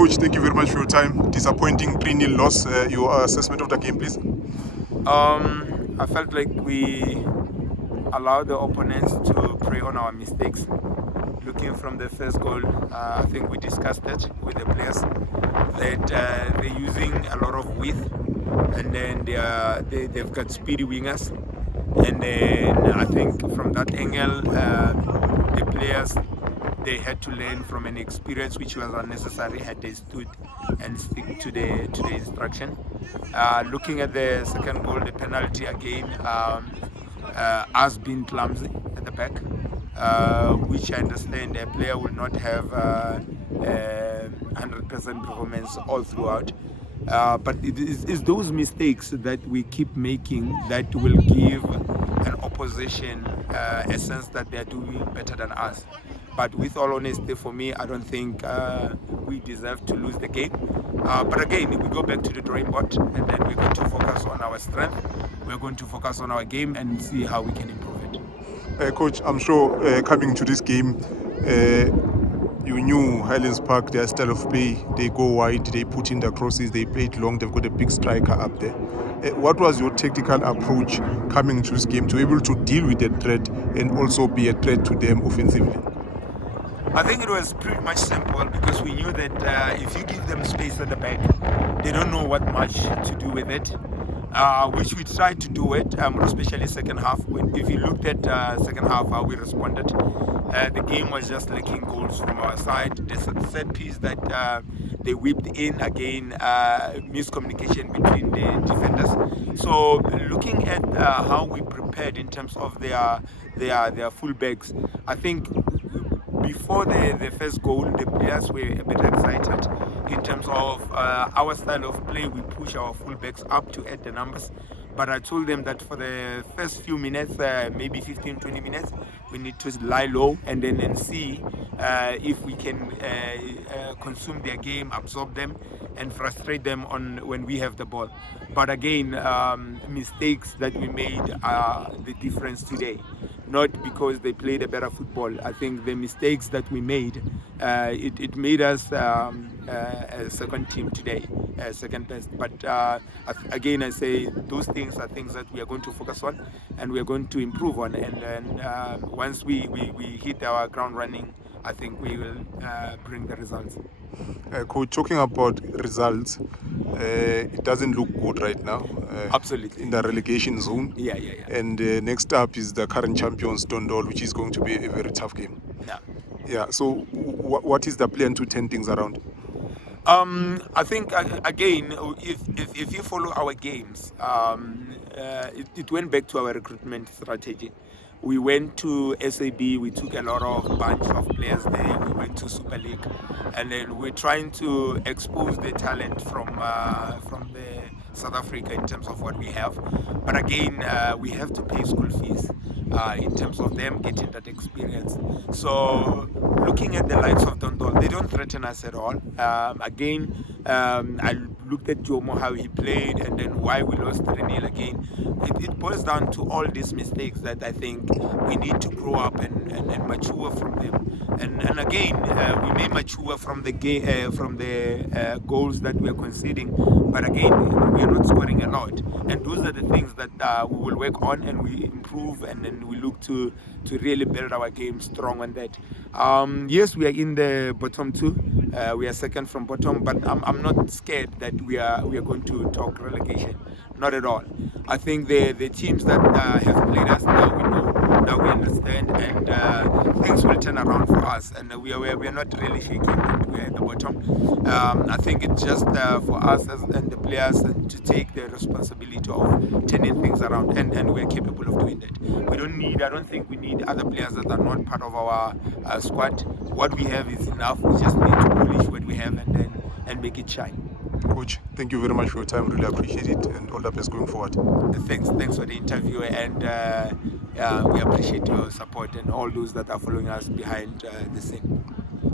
Coach, thank you very much for your time. Disappointing 3-0 loss. Your assessment of the game, please. I felt like we allowed the opponents to prey on our mistakes. Looking from the first goal, I think we discussed that with the players that they're using a lot of width, and then they've got speedy wingers, and then I think from that angle, the players, they had to learn from an experience which was unnecessary had they stood and stick to the instruction. Looking at the second goal, the penalty again, us being clumsy at the back, which I understand a player will not have 100% performance all throughout. But it is those mistakes that we keep making that will give an opposition a sense that they are doing better than us. But with all honesty, for me, I don't think we deserve to lose the game. But again, we go back to the drawing board, and then we're going to focus on our strength. We're going to focus on our game and see how we can improve it. Coach, I'm sure coming to this game, you knew Highlands Park, their style of play. They go wide, they put in the crosses, they play it long, they've got a big striker up there. What was your tactical approach coming to this game to be able to deal with that threat and also be a threat to them offensively? I think it was pretty much simple because we knew that if you give them space at the back, they don't know what much to do with it. Which we tried to do it, especially second half. If you looked at second half, how we responded, the game was just lacking goals from our side. The set piece that they whipped in again, miscommunication between the defenders. So looking at how we prepared in terms of their fullbacks, I think before the first goal, the players were a bit excited in terms of our style of play. We push our fullbacks up to add the numbers. But I told them that for the first few minutes, maybe 15-20 minutes, we need to lie low and then see if we can consume their game, absorb them, and frustrate them on when we have the ball. But again, mistakes that we made are the difference today. Not because they played a better football. I think the mistakes that we made, it made us a second team today, second best. But again, I say those things are things that we are going to focus on and we are going to improve on. And once we hit our ground running, I think we will bring the results. Coach, talking about results, it doesn't look good right now. Absolutely. In the relegation zone. Yeah. And next up is the current champions, Dondol, which is going to be a very tough game. Yeah. So what is the plan to turn things around? I think again, if you follow our games, it went back to our recruitment strategy. We went to SAB, we took a lot of bunch of players there, we went to Super League, and then we're trying to expose the talent from the South Africa in terms of what we have. But again, we have to pay school fees in terms of them getting that experience. So looking at the likes of Dondol, they don't threaten us at all. Again, I looked at Jomo, how he played, and then why we lost 3-0 again. It boils down to all these mistakes that I think we need to grow up and mature from them. And again, we may mature from the goals that we are conceding, but again, we are not scoring a lot. And those are the things that we will work on and we improve, and then we look to really build our game strong on that. Yes, we are in the bottom two. We are second from bottom, but I'm not scared that we are going to talk relegation. Not at all. I think the teams that have played us now, we know, now we understand, and things will turn around for us. And we are not really shaking that we are at the bottom. I think it's just for us and the players to take the responsibility of turning things around, and we are capable of doing that. I don't think we need other players that are not part of our squad. What we have is enough. We just need to polish what we have and make it shine. Coach, thank you very much for your time. Really appreciate it, and all the best going forward. Thanks for the interview, and we appreciate your support and all those that are following us behind the scene.